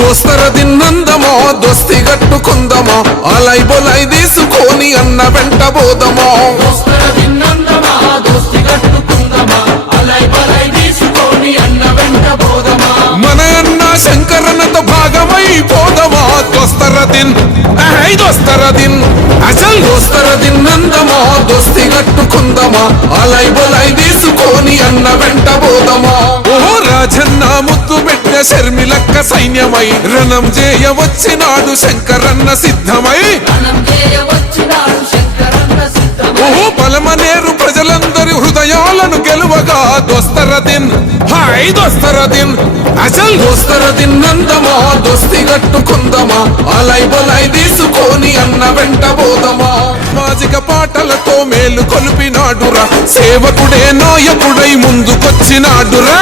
దోస్తర దిన్నందమో దోస్తి గట్టుకుందమో అలై బొలై తీసుకొని అన్న వెంట బోదమో మన అన్న శంకరన్నతో భాగమై పోదమా దోస్తర దిన్ అసలు దోస్తర దిన్నందమో దోస్తి గట్టుకుందమా అలై బొలై తీసుకొని అన్న వెంట బోదమా ఓహో రాజన్న ముద్దు పెట్టిన శర్మిలక్క సైన్యమై రణం చేయవచ్చినాడు శంకరన్న సిద్ధమై ఓహో బలమనేరు ప్రజలందరి హృదయాలను గెలువగా దోస్తర దిన్ దోస్తర దిన్ అసలు దోస్తర దిన్నందమా దోస్తి గట్టుకుందమా అలై బొలై తీసుకొని అన్న వెంట బోదమా మాజిక పాటలతో మేలు కొలిపినాడురా సేవకుడే నాయకుడై ముందుకొచ్చినాడురా